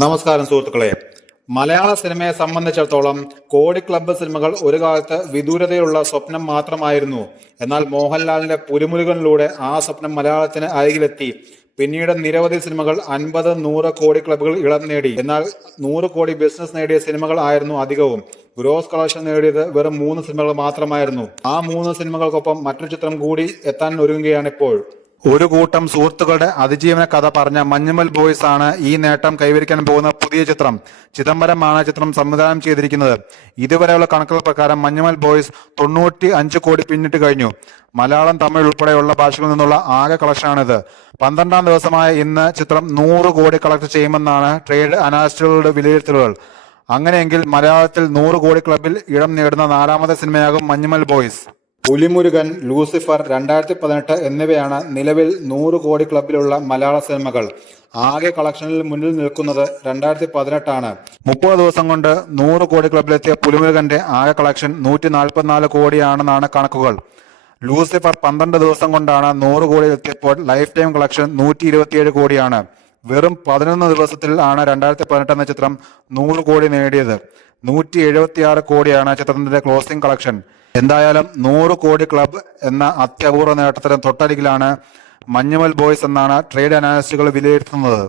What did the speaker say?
നമസ്കാരം സുഹൃത്തുക്കളെ. മലയാള സിനിമയെ സംബന്ധിച്ചിടത്തോളം കോടി ക്ലബ്ബ് സിനിമകൾ ഒരു കാലത്ത് വിദൂരതയുള്ള സ്വപ്നം മാത്രമായിരുന്നു. എന്നാൽ മോഹൻലാലിന്റെ പുലിമുരുകനിലൂടെ ആ സ്വപ്നം മലയാളത്തിന് അരികിലെത്തി. പിന്നീട് നിരവധി സിനിമകൾ 50-100 കോടി ക്ലബ്ബുകൾ ഇടം നേടി. എന്നാൽ 100 കോടി ബിസിനസ് നേടിയ സിനിമകൾ ആയിരുന്നു അധികവും. ഗ്രോസ് കളക്ഷൻ നേടിയത് വെറും 3 സിനിമകൾ മാത്രമായിരുന്നു. ആ 3 സിനിമകൾക്കൊപ്പം മറ്റൊരു ചിത്രം കൂടി എത്താൻ ഒരുങ്ങുകയാണിപ്പോൾ. ഒരു കൂട്ടം സുഹൃത്തുക്കളുടെ അതിജീവന കഥ പറഞ്ഞ മഞ്ഞുമൽ ബോയ്സ് ആണ് ഈ നേട്ടം കൈവരിക്കാൻ പോകുന്ന പുതിയ ചിത്രം. ചിദംബരമാണ് ചിത്രം സംവിധാനം ചെയ്തിരിക്കുന്നത്. ഇതുവരെയുള്ള കണക്കുകൾ പ്രകാരം മഞ്ഞുമൽ ബോയ്സ് 95 കോടി പിന്നിട്ട് കഴിഞ്ഞു. മലയാളം, തമിഴ് ഉൾപ്പെടെയുള്ള ഭാഷകളിൽ നിന്നുള്ള ആകെ കളക്ഷനാണിത്. 12ാം ദിവസമായ ഇന്ന് ചിത്രം 100 കോടി കളക്ട് ചെയ്യുമെന്നാണ് ട്രേഡ് അനാലിസ്റ്റുകളുടെ വിലയിരുത്തലുകൾ. അങ്ങനെയെങ്കിൽ മലയാളത്തിൽ 100 കോടി ക്ലബിൽ ഇടം നേടുന്ന 4ാമത്തെ സിനിമയാകും മഞ്ഞുമൽ ബോയ്സ്. പുലിമുരുകൻ, ലൂസിഫർ, 2018 എന്നിവയാണ് നിലവിൽ 100 കോടി ക്ലബിലുള്ള മലയാള സിനിമകൾ. ആകെ കളക്ഷനിൽ മുന്നിൽ നിൽക്കുന്നത് 2018 ആണ്. 30 ദിവസം കൊണ്ട് 100 കോടി ക്ലബിലെത്തിയ പുലിമുരുകന്റെ ആകെ കളക്ഷൻ 144 കോടിയാണെന്നാണ് കണക്കുകൾ. ലൂസിഫർ 12 ദിവസം കൊണ്ടാണ് 100 കോടിയിൽ എത്തിയപ്പോൾ ലൈഫ് ടൈം കളക്ഷൻ 127 കോടിയാണ്. വെറും 11 ദിവസത്തിൽ ആണ് 2018 എന്ന ചിത്രം 100 കോടി നേടിയത്. 176 കോടിയാണ് ചിത്രത്തിന്റെ ക്ലോസിംഗ് കളക്ഷൻ. എന്തായാലും 100 കോടി ക്ലബ് എന്ന അത്യപൂർവ നേട്ടത്തിന് തൊട്ടരികിലാണ് മഞ്ഞുമൽ ബോയ്സ് എന്നാണ് ട്രേഡ് അനാലിസ്റ്റുകൾ വിലയിരുത്തുന്നത്.